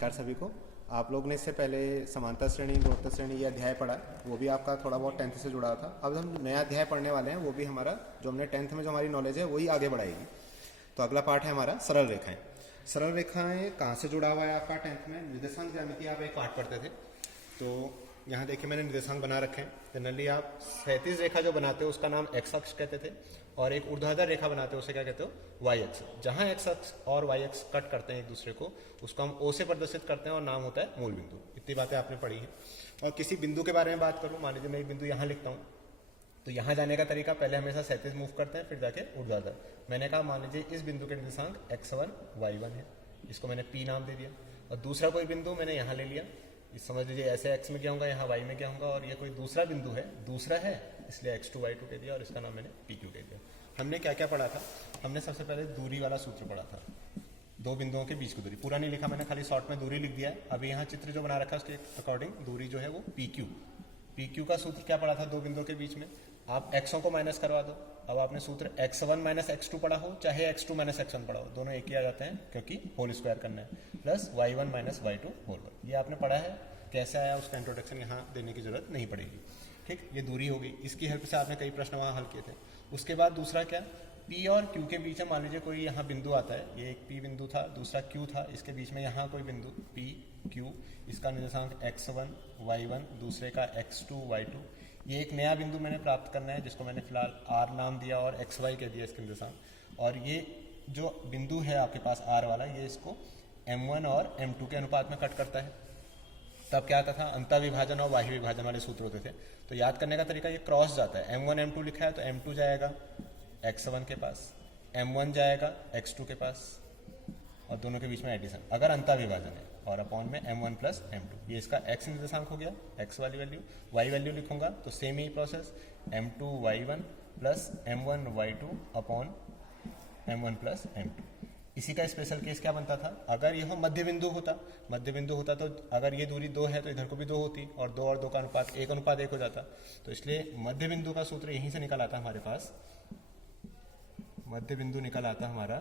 नमस्कार सभी को। आप लोग ने इससे पहले समांतर श्रेणी, गुणोत्तर श्रेणी या अध्याय पढ़ा, वो भी आपका थोड़ा बहुत 10th से जुड़ा था। अब हम नया अध्याय पढ़ने वाले हैं, वो भी हमारा जो हमने 10th में जो हमारी नॉलेज है वही आगे बढ़ाएगी। तो अगला पार्ट है हमारा सरल रेखाएं। सरल रेखाएं कहाँ से जुड़ा हुआ है आपका 10th में? निर्देशांक ज्यामिति आप एक पार्ट पढ़ते थे, तो यहाँ देखिए मैंने निर्देशांक बना रखे हैं। जनरली आप क्षैतिज रेखा जो बनाते हो उसका नाम एक्स अक्ष कहते थे, और एक ऊर्ध्वाधर रेखा बनाते हो उसे क्या कहते हो? वाई अक्ष। जहाँ एक्स अक्ष और वाई अक्ष कट करते हैं एक दूसरे को, उसको हम ओ से प्रदर्शित करते हैं और नाम होता है मूल बिंदु। इतनी बातें आपने पढ़ी है। और किसी बिंदु के बारे में बात करूँ, मान लीजिए मैं एक बिंदु यहाँ लिखता हूँ, तो यहाँ जाने का तरीका पहले हमेशा क्षैतिज मूव करते हैं, फिर जाके ऊर्ध्वाधर। मैंने कहा मान लीजिए इस बिंदु के निर्देशांक x1 y1 है, इसको मैंने p नाम दे दिया। और दूसरा कोई बिंदु मैंने यहाँ ले लिया, इस समझ लीजिए ऐसे x में क्या होगा, यहाँ y में क्या होगा, और ये कोई दूसरा बिंदु है, दूसरा है, इसलिए x2 y2 कह दिया और इसका नाम मैंने pq कह दिया। हमने क्या क्या पढ़ा था? हमने सबसे पहले दूरी वाला सूत्र पढ़ा था, दो बिंदुओं के बीच की दूरी। पूरा नहीं लिखा मैंने, खाली शॉर्ट में दूरी लिख दिया। अभी यहाँ चित्र जो बना रखा है उसके अकॉर्डिंग दूरी जो है वो PQ का सूत्र क्या पढ़ा था? दो बिंदुओं के बीच में आप एक्सों को माइनस करवा दो। अब आपने सूत्र x1 माइनस x2 पढ़ा हो, चाहे x2 माइनस x1 पढ़ा हो, दोनों एक ही आ जाते हैं क्योंकि होल स्क्वायर करना है, plus y1 minus y2 whole वर्ग। ये आपने पढ़ा है, कैसे आया उसका इंट्रोडक्शन यहाँ देने की जरूरत नहीं पड़ेगी। ठीक, ये दूरी होगी, इसकी हेल्प से आपने कई प्रश्न वहाँ हल किए थे। उसके बाद दूसरा क्या, P और Q के बीच में मान लीजिए कोई यहाँ बिंदु आता है, ये एक P बिंदु था, दूसरा Q था, इसके बीच में यहाँ कोई बिंदु P Q, इसका निर्देशांक x1 y1, दूसरे का x2 y2। ये एक नया बिंदु मैंने प्राप्त करना है जिसको मैंने फिलहाल R नाम दिया और xy कह दिया इसके निर्देशांक। और ये जो बिंदु है आपके पास R वाला, ये इसको M1 और M2 के अनुपात में कट करता है। तब क्या आता था? अंतःविभाजन और बाह्य विभाजन वाले सूत्र होते थे। तो याद करने का तरीका, ये क्रॉस जाता है। M1 M2 लिखा है तो M2 जाएगा x1 के पास, M1 जाएगा x2 के पास, और दोनों के बीच में एडिशन अगर अंतःविभाजन है, और अपॉन में M1 प्लस M2। ये इसका x निर्देशांक हो गया, x वाली वैल्यू। y वैल्यू लिखूंगा तो सेम ही process, M2 y1 plus M1 y2 upon M1 plus M2। इसी का स्पेशल केस क्या बनता था? अगर यह मध्य बिंदु होता, तो अगर ये दूरी 2 है तो इधर को भी 2 होती, और 2 और 2 का अनुपात 1:1 हो जाता। तो इसलिए मध्य बिंदु का सूत्र यहीं से निकल आता हमारे पास। मध्य बिंदु निकल आता हमारा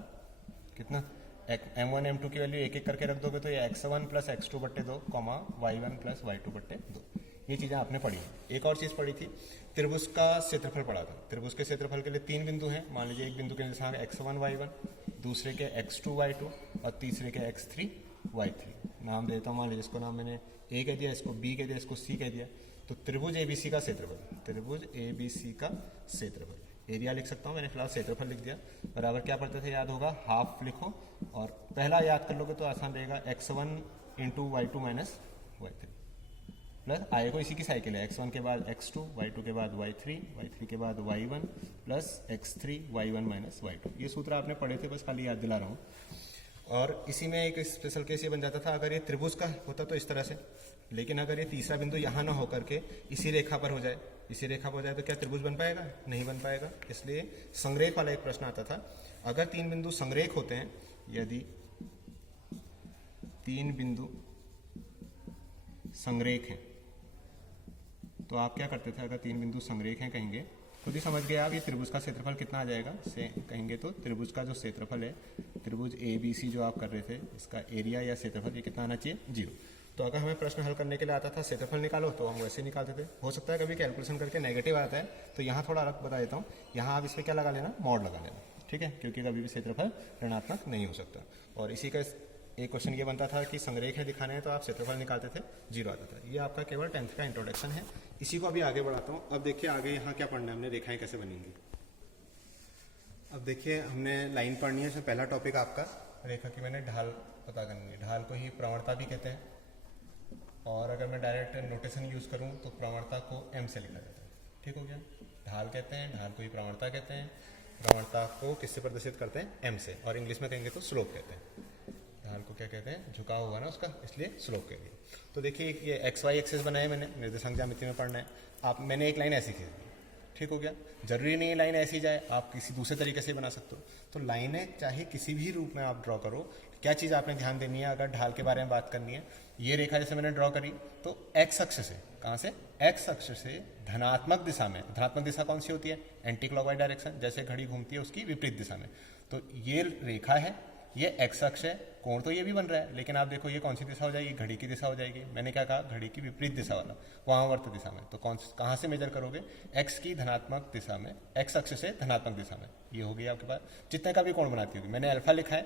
कितना? M1 M2 की वैल्यू एक एक करके रख दोगे तो ये x1 प्लस x2 बट्टे 2, y1 प्लस y2 बट्टे 2। ये चीज़ें आपने पढ़ी है। एक और चीज़ पढ़ी थी, त्रिभुज का क्षेत्रफल पढ़ा था। त्रिभुज के क्षेत्रफल के लिए 3 बिंदु हैं। मान लीजिए एक बिंदु के निर्देशांक x1 y1, दूसरे के x2 y2 और तीसरे के x3 y3। नाम देता हूँ, मान लीजिए इसको नाम मैंने A कह दिया, इसको B कह दिया, इसको C कह दिया। तो त्रिभुज ABC का क्षेत्रफल, त्रिभुज ABC का क्षेत्रफल, एरिया लिख सकता हूँ, मैंने फिलहाल क्षेत्रफल लिख दिया। बराबर क्या पढ़ते थे याद होगा, हाफ लिखो, और पहला याद कर लोगे तो आसान रहेगा, x1 into y2 minus y3 plus आए को इसी की साइकिल है, x1 के बाद x2, y2 के बाद y3, y3 के बाद y1 plus x3 y1 minus y2। ये सूत्र आपने पढ़े थे, बस खाली याद दिला रहा हूँ। और इसी में एक स्पेशल केस ये बन जाता था, अगर ये त्रिभुज का होता तो इस तरह से, लेकिन अगर ये तीसरा बिंदु यहाँ ना होकर के इसी रेखा पर हो जाए, इसी रेखा पर हो जाए तो क्या त्रिभुज बन पाएगा? नहीं बन पाएगा। इसलिए संरेख वाला एक प्रश्न आता था, अगर 3 बिंदु संरेख होते हैं, यदि 3 बिंदु संरेख हैं तो आप क्या करते थे? अगर 3 बिंदु संरेख हैं कहेंगे, खुद ही समझ गए आप, ये त्रिभुज का क्षेत्रफल कितना आ जाएगा से कहेंगे तो त्रिभुज का जो क्षेत्रफल है, त्रिभुज ABC जो आप कर रहे थे, इसका एरिया या क्षेत्रफल ये कितना आना चाहिए? 0। तो अगर हमें प्रश्न हल करने के लिए आता था क्षेत्रफल निकालो, तो हम वैसे निकालते थे। हो सकता है कभी कैलकुलेशन करके नेगेटिव आता है, तो यहाँ थोड़ा अलग बता देता हूँ। यहाँ आप इसमें क्या लगा लेना? मॉड लगा लेना, ठीक है, क्योंकि कभी भी क्षेत्रफल ऋणात्मक नहीं हो सकता। और इसी का एक क्वेश्चन ये बनता था कि संरेख है दिखाने हैं, तो आप क्षेत्रफल निकालते थे, 0 आता था। ये आपका केवल 10th का इंट्रोडक्शन है। इसी को अभी आगे बढ़ाता हूँ। अब देखिए आगे यहाँ क्या पढ़ना है हमने, रेखाएं कैसे बनेंगी। अब देखिए हमने लाइन पढ़नी है, इसमें पहला टॉपिक आपका रेखा की मैंने ढाल पता करनी है। ढाल को ही प्रवणता भी कहते हैं, और अगर मैं डायरेक्ट नोटेशन यूज करूँ तो प्रवणता को M से लिखा जाता है। ठीक हो गया, ढाल कहते हैं, ढाल को ही प्रवणता कहते हैं। प्रवणता को किससे प्रदर्शित करते हैं? M से, और इंग्लिश में कहेंगे तो स्लोप कहते हैं। ढाल को क्या कहते हैं? झुकाव होगा ना उसका, इसलिए स्लोप कह दिया। तो देखिए ये XY एक्सिस बनाए मैंने, निर्देशांक ज्यामिति में पढ़ना है। आप मैंने एक लाइन ऐसी खींच दी, ठीक हो गया। जरूरी नहीं लाइन ऐसी जाए, आप किसी दूसरे तरीके से बना सकते हो। तो लाइनें चाहे किसी भी रूप में आप ड्रॉ करो, क्या चीज़ आपने ध्यान देनी है अगर ढाल के बारे में बात करनी है? ये रेखा जैसे मैंने ड्रॉ करी तो एक्स अक्ष से, कहाँ से? एक्स अक्ष से धनात्मक दिशा में। धनात्मक दिशा कौन सी होती है? एंटी क्लॉकवाइज डायरेक्शन, जैसे घड़ी घूमती है उसकी विपरीत दिशा में। तो ये रेखा है, ये एक्स अक्ष है, कोण तो ये भी बन रहा है, लेकिन आप देखो ये कौन सी दिशा हो जाएगी, घड़ी की दिशा हो जाएगी। मैंने क्या कहा, घड़ी की विपरीत दिशा वाला, वामावर्त दिशा में। तो कहाँ से मेजर करोगे, एक्स की धनात्मक दिशा में, एक्स अक्ष से धनात्मक दिशा में। ये होगी आपके पास जितने का भी कोण बनाती होगी। मैंने अल्फा लिखा है,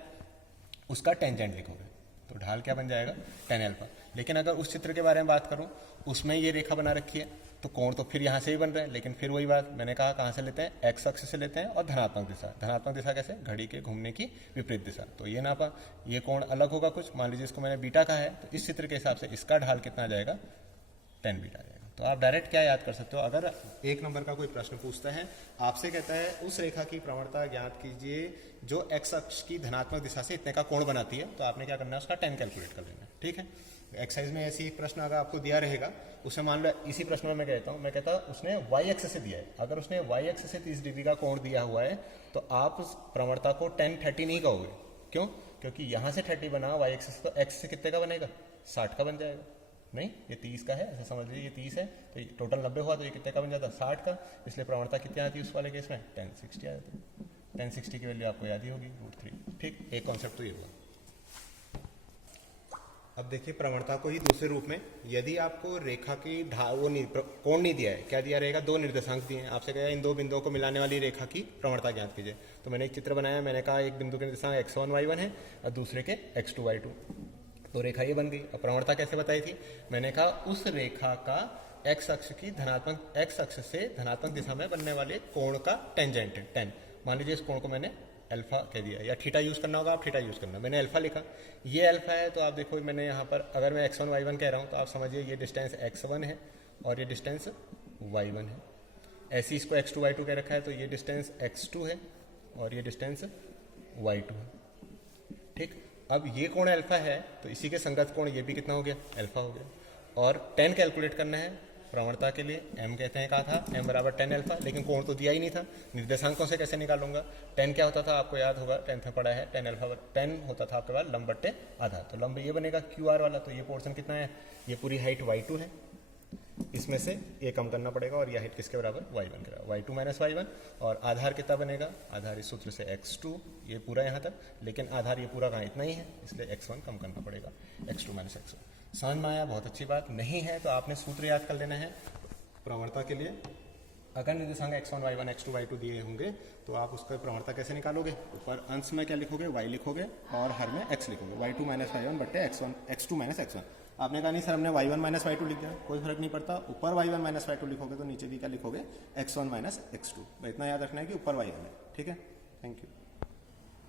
उसका टेंजेंट लिखोगे तो ढाल क्या बन जाएगा, टेन अल्फा। लेकिन अगर उस चित्र के बारे में बात करूं, उसमें ये रेखा बना रखी है, तो कोण तो फिर यहाँ से ही बन रहा है। लेकिन फिर वही बात मैंने कहा, कहाँ से लेते हैं, एक्स अक्ष से लेते हैं और धनात्मक दिशा। धनात्मक दिशा कैसे, घड़ी के घूमने की विपरीत दिशा। तो ये नापा, ये कोण अलग होगा कुछ, मान लीजिए इसको मैंने बीटा कहा है, तो इस चित्र के हिसाब से इसका ढाल कितना आ जाएगा, 10 बीटा आ जाएगा। तो आप डायरेक्ट क्या याद कर सकते हो, अगर 1 नंबर का कोई प्रश्न पूछता है, आपसे कहता है उस रेखा की प्रवणता ज्ञात कीजिए जो एक्स अक्ष की धनात्मक दिशा से इतने का कोण बनाती है, तो आपने क्या करना है, उसका 10 कैलकुलेट कर लेना है। ठीक है, एक्सरसाइज में ऐसी एक प्रश्न अगर आपको दिया रहेगा, उसमें मान लो इसी प्रश्न में मैं कहता हूँ, मैं कहता उसने वाई एक्स से दिया है, अगर उसने वाई एक्स से 30 डिग्री का कोण दिया हुआ है, तो आप उस प्रवणता को 10 30 नहीं कहोगे। क्यों, क्योंकि यहाँ से 30 बना वाई एक्स से, तो एक्स से कितने का बनेगा, 60 का बन जाएगा। नहीं, ये 30 का है, ऐसा समझ लीजिए ये 30 है, तो ये टोटल 90 हुआ, तो ये कितने का बन जाता है, 60 का। इसलिए प्रवणता कितनी आती है उस वाले केस में, 1060 आ जाती है। 1060 की वैल्यू आपको याद ही होगी, √3। ठीक, एक कॉन्सेप्ट तो ये हुआ। अब देखिए प्रवणता को ही दूसरे रूप में, यदि आपको रेखा की कोण नहीं दिया है, क्या दिया रहेगा, 2 निर्देशांक दिए हैं, आपसे कहा इन 2 बिंदुओं को मिलाने वाली रेखा की प्रवणता ज्ञात कीजिए। तो मैंने एक चित्र बनाया, मैंने कहा एक बिंदु के निर्देशांक x1 y1 है और दूसरे के x2 y2, तो रेखा ये बन गई। अब प्रवणता कैसे बताई थी, मैंने कहा उस रेखा का एक्स अक्ष की धनात्मक, एक्स अक्ष से धनात्मक दिशा में बनने वाले कोण का टेंजेंट है 10। मान लीजिए इस कोण को मैंने अल्फा कह दिया, या थीटा यूज करना होगा, आप थीटा यूज करना, मैंने अल्फा लिखा, ये अल्फा है। तो आप देखो मैंने यहाँ पर अगर मैं x1 y1 कह रहा हूँ, तो आप समझिए ये डिस्टेंस x1 है और ये डिस्टेंस y1 है। ऐसे इसको x2 y2 कह रखा है, तो ये डिस्टेंस x2 है और ये डिस्टेंस y2 है। ठीक, अब ये कोण अल्फा है, तो इसी के संगत कोण ये भी कितना हो गया, अल्फा हो गया। और 10 कैलकुलेट करना है प्रवणता के लिए, m कहते हैं, कहा था m बराबर 10 अल्फा, लेकिन कोण तो दिया ही नहीं था, निर्देशांकों से कैसे निकालूंगा। 10 क्या होता था, आपको याद होगा, 10th में पढ़ा है, 10 अल्फा 10 होता था आपके पास लंब बट्टे आधा, तो लंब ये बनेगा QR वाला। तो ये पोर्शन कितना है, ये पूरी हाइट y2 है, इसमें से ये कम करना पड़ेगा, और ये हाइट किसके बराबर, y1 के बराबर, y2 माइनस y1। और आधार कितना बनेगा, आधार इस सूत्र से x2, ये पूरा यहाँ तक, लेकिन आधार ये पूरा कहाँ, इतना ही है, इसलिए x1 कम करना पड़ेगा, x2 माइनस x1। समझ में आया, बहुत अच्छी बात। नहीं है तो आपने सूत्र याद कर लेना है प्रवणता के लिए। अगर निर्देशांक x1 y1 x2 y2 दिए होंगे, तो आप उसका प्रवणता कैसे निकालोगे, ऊपर अंश में क्या लिखोगे, y लिखोगे और हर में x लिखोगे, y2 माइनस y1 बट्टे x2 माइनस x1। आपने कहा नहीं सर हमने y1 माइनस y2 लिख दिया, कोई फर्क नहीं पड़ता, ऊपर y1 माइनस y2 लिखोगे तो नीचे भी क्या लिखोगे, x1 माइनस x2। इतना याद रखना है कि ऊपर y1 है। ठीक है, थैंक यू।